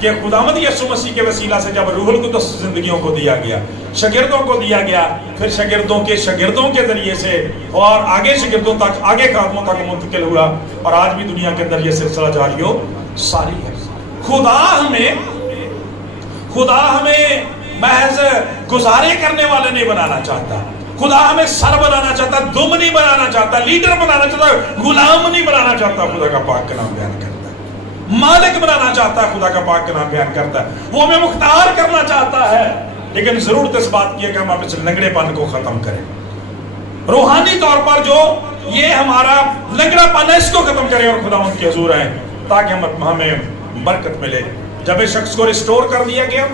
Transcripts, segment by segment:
کہ خداوند یسوع مسیح کے وسیلہ سے جب روح القدس زندگیوں کو دیا گیا، شاگردوں کو دیا گیا، پھر شاگردوں کے ذریعے سے اور آگے شاگردوں تک، آگے خادموں تک منتقل ہوا، اور آج بھی دنیا کے اندر یہ سلسلہ جاری و ساری ہے۔ خدا ہمیں محض گزارے کرنے والے نہیں بنانا چاہتا، خدا ہمیں سر بنانا چاہتا، دم نہیں بنانا چاہتا، لیڈر بنانا چاہتا، غلام نہیں بنانا چاہتا۔ خدا کا پاک کلام بیان کرتا ہے مالک بنانا چاہتا ہے، خدا کا پاک کلام بیان کرتا ہے وہ ہمیں مختار کرنا چاہتا ہے، لیکن ضرورت اس بات کی ہے کہ ہم اپنے لنگڑے پن کو ختم کریں، روحانی طور پر جو یہ ہمارا لنگڑا پن ہے اس کو ختم کریں اور خداوند کے حضور آئیں تاکہ ہمیں برکت ملے۔ جب اس شخص کو ریسٹور کر دیا گیا،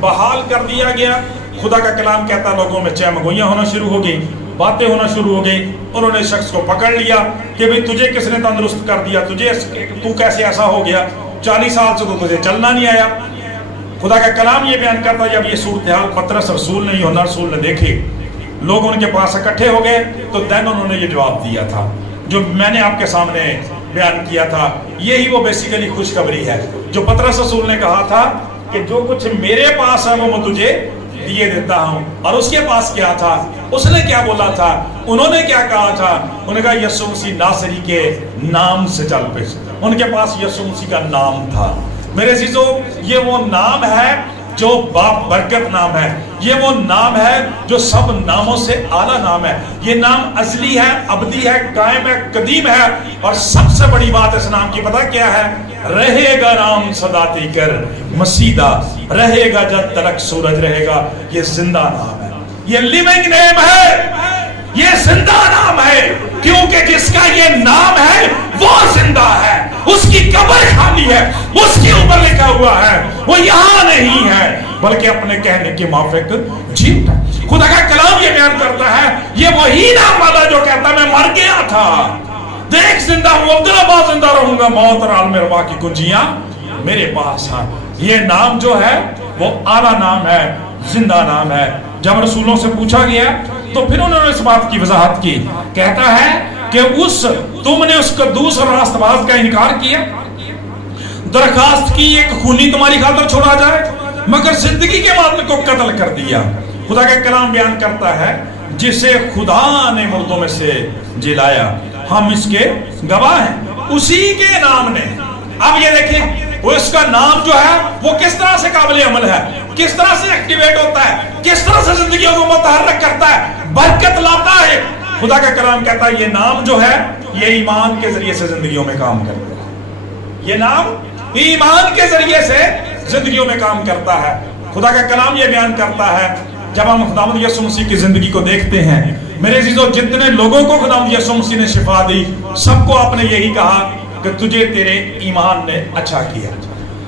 بحال کر دیا گیا، خدا کا کلام کہتا ہے لوگوں میں چہمگوئیاں ہونا شروع ہو گئی، باتیں ہونا شروع ہو گئی۔ انہوں نے شخص کو پکڑ لیا کہ بھئی تجھے کس نے تندرست کر دیا، تو کیسے ایسا ہو گیا، 40 سال سے تو تجھے چلنا نہیں آیا۔ خدا کا کلام یہ بیان کرتا ہے جب یہ صورتحال پطرس رسول نے، یوحنا رسول نے دیکھی، لوگ ان کے پاس اکٹھے ہو گئے، تو دین انہوں نے یہ جواب دیا تھا جو میں نے آپ کے سامنے بیان کیا تھا۔ یہی وہ بیسیکلی خوشخبری ہے جو پطرس رسول نے کہا تھا کہ جو کچھ میرے پاس ہے وہ میں تجھے دیے دیتا ہوں۔ اور اس کے پاس کیا تھا، اس نے کیا بولا تھا، انہوں نے کیا کہا تھا، انہوں نے کہا یسوع مسیح ناصری کے نام سے چل پے۔ ان کے پاس یسوع مسیح کا نام تھا۔ میرے عزیزو، یہ وہ نام ہے جو باپ برکت نام ہے، یہ وہ نام ہے جو سب ناموں سے اعلیٰ نام ہے۔ یہ نام ازلی ہے، ابدی ہے، قائم ہے، قدیم ہے، اور سب سے بڑی بات اس نام کی پتہ کیا ہے، رہے گا نام سدا تیکر مسیدہ، رہے گا جب تلک سورج رہے گا۔ یہ زندہ نام ہے، یہ لیونگ نیم ہے، یہ زندہ نام ہے، کیونکہ جس کا یہ نام ہے وہ زندہ ہے، اس کی قبر خالی ہے، اس کے اوپر لکھا ہوا ہے وہ یہاں نہیں ہے بلکہ اپنے کہنے کے موافق جیتا ہے۔ خدا کا کلام یہ بیان کرتا ہے یہ وہی نام والا جو کہتا ہے میں مر گیا تھا، دیکھ زندہ ہوں، عبدالآباد زندہ رہوں گا، موت اور عالم روا کی کنجیاں میرے پاس ہیں۔ یہ نام جو ہے وہ اعلیٰ نام ہے، زندہ نام ہے۔ جب رسولوں سے پوچھا گیا تو پھر انہوں نے اس بات کی وضاحت کی، کہتا ہے کہ تم نے اس قدوس اور راست باز کا انکار کیا، درخواست کی ایک خونی تمہاری خاطر چھوڑا جائے، مگر زندگی کے مالک کو قتل کر دیا۔ خدا کا کلام بیان کرتا ہے جسے خدا نے مردوں میں سے جلایا، ہم اس کے گواہ ہیں، اسی کے نام نے۔ اب یہ دیکھیں وہ اس کا نام جو ہے وہ کس طرح سے قابل عمل ہے، کس طرح سے ایکٹیویٹ ہوتا ہے، کس طرح سے زندگیوں کو متحرک کرتا ہے، برکت لاتا ہے۔ خدا کا کلام کہتا ہے یہ نام جو ہے یہ ایمان کے ذریعے سے زندگیوں میں کام کرتا ہے، یہ نام ایمان کے ذریعے سے زندگیوں میں کام کرتا ہے۔ خدا کا کلام یہ بیان کرتا ہے جب ہم خداوند یسوع مسیح کی زندگی کو دیکھتے ہیں، میرے عزیزو جتنے لوگوں کو خداوند یسوع مسیح نے شفا دی، سب کو آپ نے یہی کہا کہ تجھے تیرے ایمان نے اچھا کیا،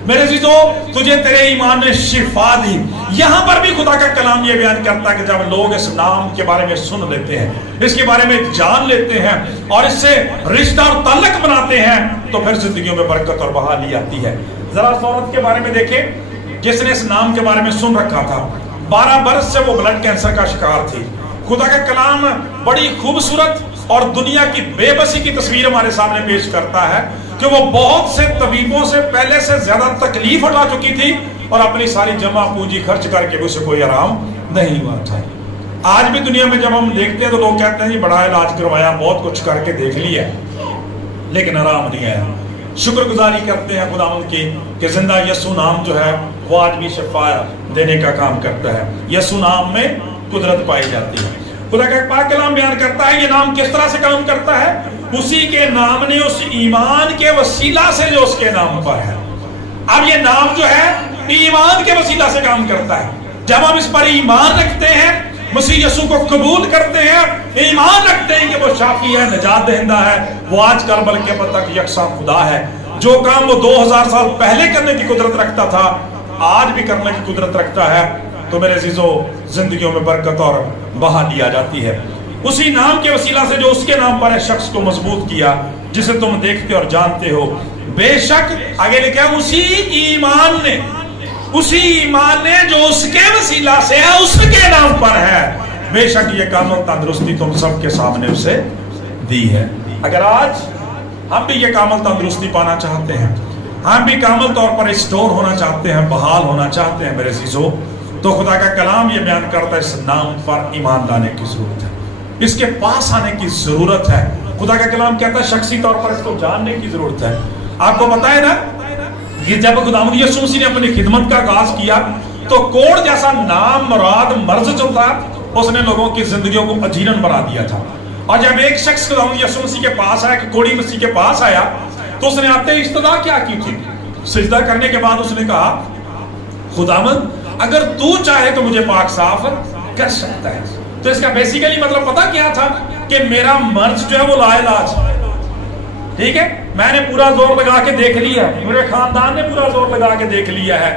میرے عزیزو تجھے تیرے ایمان نے شفا دی۔ یہاں پر بھی خدا کا کلام یہ بیان کرتا ہے کہ جب لوگ اس نام کے بارے میں سن لیتے ہیں، اس کے بارے میں جان لیتے ہیں اور اس سے رشتہ اور تعلق بناتے ہیں تو پھر زندگیوں میں برکت اور بحالی آتی ہے۔ ذرا اس عورت کے بارے میں دیکھیں جس نے اس نام کے بارے میں سن رکھا تھا، 12 برس سے وہ بلڈ کینسر کا شکار تھی۔ خدا کا کلام بڑی خوبصورت اور دنیا کی بے بسی کی تصویر ہمارے سامنے پیش کرتا ہے کہ وہ بہت سے طبیبوں سے پہلے سے زیادہ تکلیف اٹھا چکی تھی اور اپنی ساری جمع پونجی خرچ کر کے اسے کوئی آرام نہیں ہوا تھا۔ آج بھی دنیا میں جب ہم دیکھتے ہیں تو لوگ کہتے ہیں جی بڑا علاج کروایا، بہت کچھ کر کے دیکھ لیا لیکن آرام نہیں آیا۔ شکر گزاری کرتے ہیں خداوند کی کہ زندہ یسوع نام جو ہے وہ آج بھی شفا دینے کا کام کرتا ہے، یسوع نام میں قدرت پائی جاتی ہے۔ خدا کا پاک کلام بیان کرتا ہے یہ نام کس طرح سے کام کرتا ہے، اسی کے نام نے اس ایمان کے وسیلہ سے جو اس کے نام پر ہے۔ اب یہ نام جو ہے ایمان کے وسیلہ سے کام کرتا ہے۔ جب ہم اس پر ایمان رکھتے ہیں، مسیح یسوع کو قبول کرتے ہیں، ایمان رکھتے ہیں کہ وہ شافی ہے، نجات دہندہ ہے، وہ آج کل بلکہ اب تک یکساں خدا ہے، جو کام وہ 2000 سال پہلے کرنے کی قدرت رکھتا تھا آج بھی کرنے کی قدرت رکھتا ہے، تو میرے عزیزو زندگیوں میں برکت اور بحالی آ جاتی ہے۔ اسی نام کے وسیلہ سے جو اس کے نام پر ہے شخص کو مضبوط کیا جسے تم دیکھتے اور جانتے ہو، بے شک آگے لکھا اسی ایمان نے جو اس کے وسیلہ سے ہے اس کے نام پر ہے، بے شک یہ کامل تندرستی تم سب کے سامنے اسے دی ہے۔ اگر آج ہم بھی یہ کامل تندرستی پانا چاہتے ہیں، ہم بھی کامل طور پر اسٹور ہونا چاہتے ہیں, بحال ہونا چاہتے ہیں میرے عزیزو, تو خدا کا کلام یہ بیان کرتا ہے اس نام پر ایمان لانے کی ضرورت ہے, اس کے پاس آنے کی ضرورت ہے. خدا کا کلام کہتا ہے شخصی طور پر اس کو جاننے کی ضرورت ہے. آپ کو پتا ہے نا کہ جب خداوند یسوع مسیح نے اپنی خدمت کا آغاز کیا تو کوڑ جیسا نام مراد مرض جو تھا اس نے لوگوں کی زندگیوں کو اجیرن بنا دیا تھا. اور جب ایک شخص خداوند یسوع مسیح کے پاس آیا, کہ کوڑی مسیح کے پاس آیا, تو اس نے آتے ہی ابتدا کیا کی تھی؟ سجدہ کرنے کے بعد اس نے کہا خداوند اگر تو چاہے تو مجھے پاک صاف کر سکتا ہے. تو اس کا بیسیکلی مطلب پتا کیا تھا کہ میرا مرض جو ہے وہ لا علاج, ٹھیک ہے, میں نے پورا زور لگا کے دیکھ لیا, میرے خاندان نے پورا زور لگا کے دیکھ لیا ہے,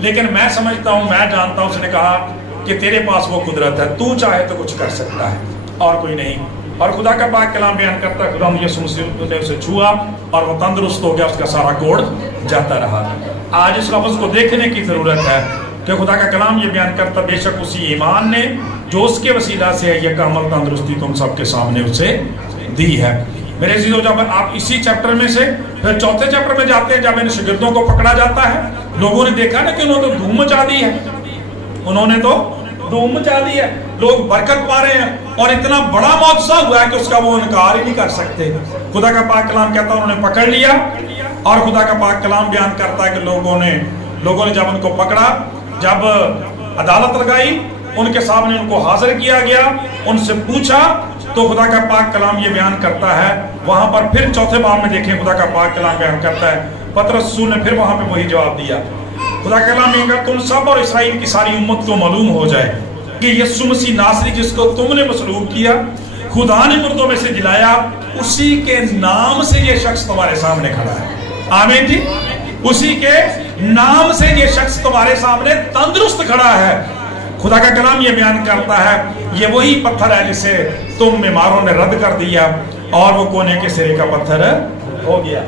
لیکن میں سمجھتا ہوں, میں جانتا ہوں, اس نے کہا کہ تیرے پاس وہ قدرت ہے, تو چاہے تو کچھ کر سکتا ہے اور کوئی نہیں. اور خدا کا پاک کلام بیان کرتا ہے خدا یسوع مسیح نے اسے چھوا اور وہ تندرست ہو گیا, اس کا سارا کوڑ جاتا رہا. آج اس لفظ کو دیکھنے کی ضرورت ہے کہ خدا کا کلام یہ بیان کرتا بے شک اسی ایمان نے جو اس کے وسیلہ سے ہے یہ کامل تندرستی تم سب کے سامنے اسے دی ہے. میرے عزیزو, جب آپ اسی چیپٹر میں سے پھر چوتھے چیپٹر میں جاتے ہیں, جب ان شاگردوں کو پکڑا جاتا ہے, لوگوں نے دیکھا نا کہ انہوں نے دھوم مچا دی ہے, انہوں نے تو دھوم مچا دی ہے, لوگ برکت پا رہے ہیں اور اتنا بڑا معجزہ ہوا ہے کہ اس کا وہ انکار ہی نہیں کر سکتے. خدا کا پاک کلام کہتا ہے انہوں نے پکڑ لیا, اور خدا کا پاک کلام بیان کرتا ہے کہ لوگوں نے جب ان کو پکڑا, جب عدالت لگائی, ان کے سامنے ان کو حاضر کیا گیا, ان سے پوچھا, تو خدا کا پاک کلام یہ بیان کرتا ہے وہاں پر پھر چوتھے باب میں دیکھیں خدا کا پاک کلام بیان کرتا ہے پطرس رسول نے پھر وہاں پہ وہی جواب دیا. خدا کا کلام یہ کہا تم سب اور اسرائیل کی ساری امت کو معلوم ہو جائے کہ یسوع مسیح ناصری جس کو تم نے مصلوب کیا خدا نے مردوں میں سے جلایا, اسی کے نام سے یہ شخص تمہارے سامنے کھڑا ہے. آمین جی, اسی کے نام سے یہ شخص تمہارے سامنے تندرست کھڑا ہے. خدا کا کلام یہ بیان کرتا ہے یہ وہی پتھر ہے جسے تم بیماروں نے رد کر دیا اور وہ کونے کے سرے کا پتھر ہو گیا.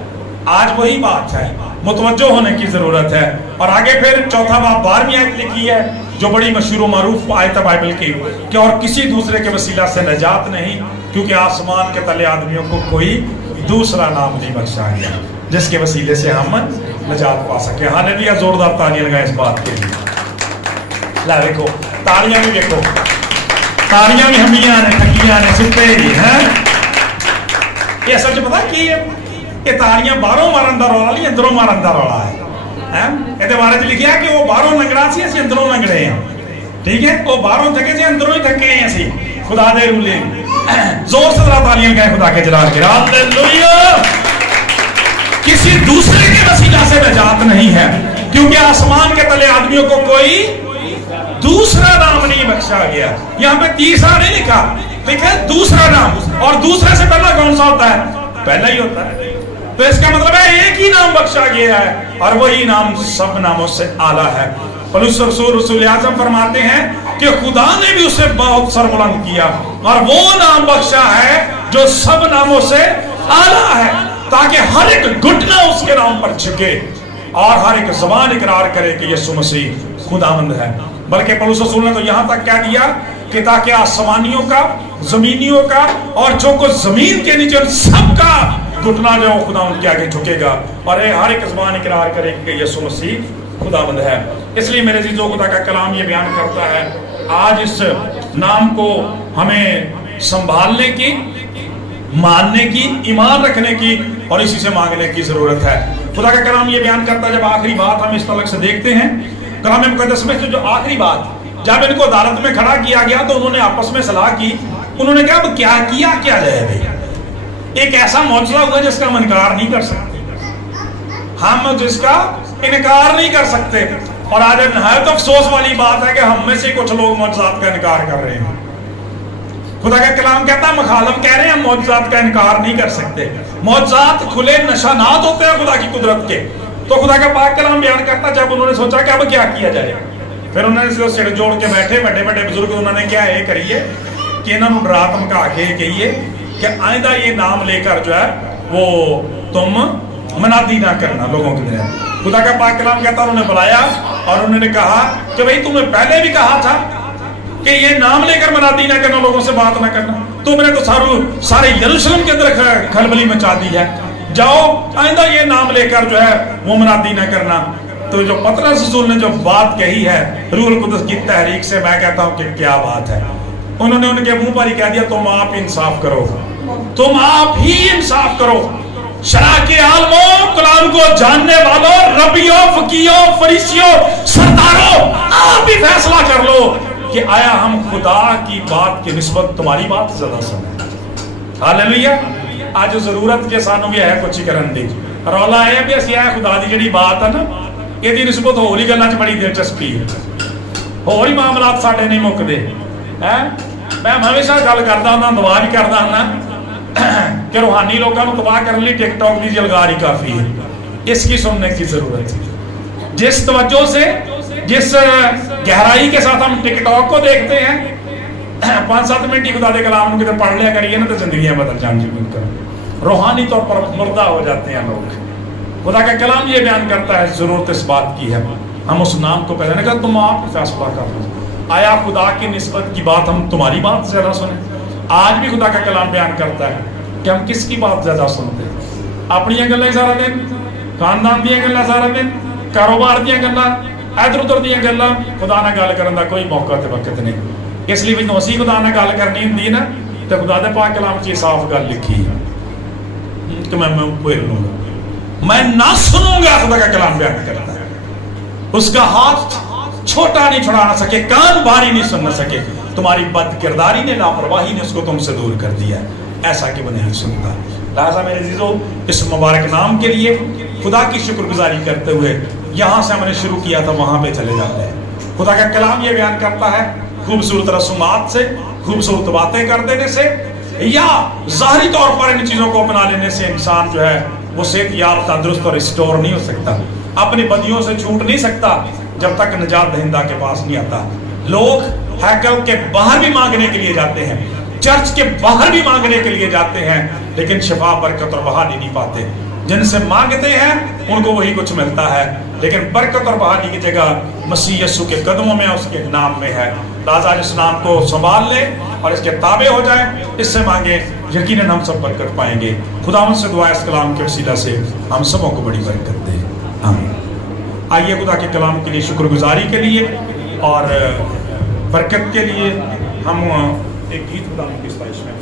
آج وہی بات ہے, متوجہ ہونے کی ضرورت ہے. اور آگے پھر چوتھا باب 12ویں آیت لکھی ہے جو بڑی مشہور و معروف آیت ہے بائبل کی, کہ اور کسی دوسرے کے وسیلہ سے نجات نہیں کیونکہ آسمان کے تلے آدمیوں کو کوئی دوسرا نام نہیں بخشا گیا جس کے وسیلے سے ہم نجات پا سکے. ہاللیلویا, زوردار تالیاں لگائیں اس بات کے لیے. لا دیکھو تالیاں بھی دیکھو, تالیاں بھی ہمیاں نے تھکیاں نے ستے جی ہیں. یہ سچ پتا کی ہے کہ تالیاں باہروں مارن دا رولا نہیں اندروں مارن دا رولا ہے. یہ بارے لکھیا کہ وہ باہروں نگڑا سی اسی اندروں نگڑے ہیں, ٹھیک ہے, وہ باہروں تھکے سی اندروں ہی تھکے ہیں اسی. خدا دے رولے زور سے ذرا تالیاں لگائیں خدا کے جلال کے. ہاللیلویا. کسی دوسرے کے وسیلہ سے نجات نہیں ہے کیونکہ آسمان کے تلے آدمیوں کو کوئی دوسرا نام نہیں بخشا گیا. یہاں پہ تیسرا نہیں لکھا, لکھا ہے دوسرا نام, اور دوسرے سے پہلا کون سا ہوتا ہے؟ پہلا ہی ہوتا ہے. تو اس کا مطلب ہے ایک ہی نام بخشا گیا ہے اور وہی نام سب ناموں سے اعلیٰ ہے. پولس رسول اعظم فرماتے ہیں کہ خدا نے بھی اسے بہت سربلند کیا اور وہ نام بخشا ہے جو سب ناموں سے اعلیٰ ہے, تاکہ ہر ایک گھٹنا اس کے نام پر جھکے اور ہر ایک زبان اقرار کرے کہ یسوع مسیح خداوند ہے. بلکہ پولس رسول نے تو یہاں تک کہہ دیا کہ تاکہ آسمانیوں کا, زمینیوں کا اور جو کچھ زمین کے نیچے سب کا گھٹنا جو خداوند کے آگے جھکے گا اور ہر ایک زبان اقرار کرے کہ یسوع مسیح خداوند ہے. اس لیے میرے عزیزو, خدا کا کلام یہ بیان کرتا ہے آج اس نام کو ہمیں سنبھالنے کی, ماننے کی, ایمان رکھنے کی اور اسی سے مانگنے کی ضرورت ہے. خدا کا کلام یہ بیان کرتا ہے, جب آخری بات ہم اس تعلق سے دیکھتے ہیں کلام مقدس میں جو آخری بات, جب ان کو عدالت میں کھڑا کیا گیا تو انہوں نے آپس میں صلاح کی. انہوں نے کہا اب کیا جائے بھائی, ایک ایسا معجزہ ہوا جس کا ہم انکار نہیں کر سکتے, ہم جس کا انکار نہیں کر سکتے. اور آج نہایت افسوس والی بات ہے کہ ہم میں سے کچھ لوگ معجزات کا انکار کر رہے ہیں. خدا کا کلام کہتا ہے مخالف کہہ رہے ہیں ہم معجزات کا انکار نہیں کر سکتے. معجزات کھلے نشانات ہوتے ہیں خدا کی قدرت کے. تو خدا کا پاک کلام بیان کرتا جب انہوں نے سوچا کہ اب کیا جائے, پھر انہوں نے سر جوڑ کے بیٹھے بڑے بزرگ, انہوں نے کیا یہ کریے کہ انہوں نے ڈرا دھمکا کے کہیے کہ آئندہ یہ نام لے کر جو ہے وہ تم منادی نہ کرنا لوگوں کے لیے. خدا کا پاک کلام کہتا انہوں نے بلایا اور انہوں نے کہا کہ بھئی تمہیں پہلے بھی کہا تھا کہ یہ نام لے کر منادی نہ کرنا, لوگوں سے بات نہ کرنا, تم نے تو سارے یروشلم کے اندر کھلبلی مچا دی ہے. جاؤ آئندہ یہ نام لے کر جو ہے مومنادی نہ کرنا. تو جو پطرس رسول نے جو بات کہی ہے روح القدس کی تحریک سے، میں کہتا ہوں کہ کیا بات ہے. انہوں نے ان کے منہ پر ہی کہہ دیا تم آپ انصاف کرو، تم آپ ہی انصاف کرو. شرح کے عالموں، کلام کو جاننے والوں، ربیوں، فقیوں، فریسیوں، سرداروں، آپ ہی فیصلہ کر لو کہ آیا ہم خدا کی بات کی نسبت تمہاری بات زیادہ سنیں. ہاللیلویا. آج ضرورت کے سانوں بھی ہے کچھ کرن دی رولا ہے بھی اسی ہے خدا دی جڑی بات ہے نا یہ دی نسبت ہو رہی گلاں چ بڑی دلچسپی ہے. ہو رہی معاملات ساڈے نہیں مکدے ہیں. میں ہمیشہ گل کردا ہوں، دعا بھی کردا ہوں کہ روحانی لوگوں کو تباہ کرنے لی ٹک ٹاک دی جلگار ہی کافی ہے. اس کی سننے کی ضرورت ہے. جس توجہ سے، جس گہرائی کے ساتھ ہم ٹک ٹاک کو دیکھتے ہیں، 5-7 منٹ ہی خدا دے کلام کو کدھر پڑھ لیا کریے نا تو زندگیاں بدل جان جی. روحانی طور پر مردہ ہو جاتے ہیں لوگ. خدا کا کلام یہ بیان کرتا ہے ضرورت اس بات کی ہے ہم اس نام کو پہچانے کا. تم آپ فیصلہ کر لو آیا خدا کی نسبت کی بات ہم تمہاری بات زیادہ سنیں. آج بھی خدا کا کلام بیان کرتا ہے کہ ہم کس کی بات زیادہ سنتے ہیں. اپنی گلیں سارا دن، خاندان دیا گلیں سارا دن، کاروبار دیا گلیں، ادھر ادھر دیا گلیں. خدا نہ گل کرنے کا کوئی موقع تے وقت نہیں. اس لیے بھی اسی خدا نہ گل کرنی ہوں نا تو خدا دے پاک کلام کی صاف گل لکھی ہے کہ میں پھیر لوں گا، میں نہ سنوں گا. خدا کا کلام بیان کرتا ہے اس کا ہاتھ چھوٹا نہیں چھڑا نہ سکے، کان بھاری نہیں سن نہ سکے. تمہاری بد کرداری نے، لاپرواہی نے اس کو تم سے دور کر دیا ہے، ایسا کہ وہ نہیں سنتا. لہٰذا میرے عزیزو اس مبارک نام کے لیے خدا کی شکر گزاری کرتے ہوئے یہاں سے ہم نے شروع کیا تھا وہاں پہ چلے جاتے ہیں. خدا کا کلام یہ بیان کرتا ہے خوبصورت رسومات سے، خوبصورت باتیں کر دینے سے یا ظاہری طور پر ان چیزوں کو اپنا لینے سے انسان جو ہے وہ صحت یاب، تندرست اور ریسٹور نہیں ہو سکتا. اپنی بدیوں سے چھوٹ نہیں سکتا جب تک نجات دہندہ کے پاس نہیں آتا. لوگ ہیکل کے باہر بھی مانگنے کے لیے جاتے ہیں، چرچ کے باہر بھی مانگنے کے لیے جاتے ہیں، لیکن شفا، برکت اور بحالی نہیں پاتے. جن سے مانگتے ہیں ان کو وہی کچھ ملتا ہے، لیکن برکت اور بحالی کی جگہ مسیح یسوع کے قدموں میں، اس کے نام میں ہے. لہٰذا اس نام کو سنبھال لیں اور اس کے تابع ہو جائیں، اس سے مانگیں، یقیناً ہم سب برکت پائیں گے. خداوند سے دعا اس کلام کے وسیلہ سے ہم سبوں کو بڑی برکت دے. آمین. آئیے خدا کے کلام کے لیے شکر گزاری کے لیے اور برکت کے لیے ہم ایک گیت خدا کی ستائش میں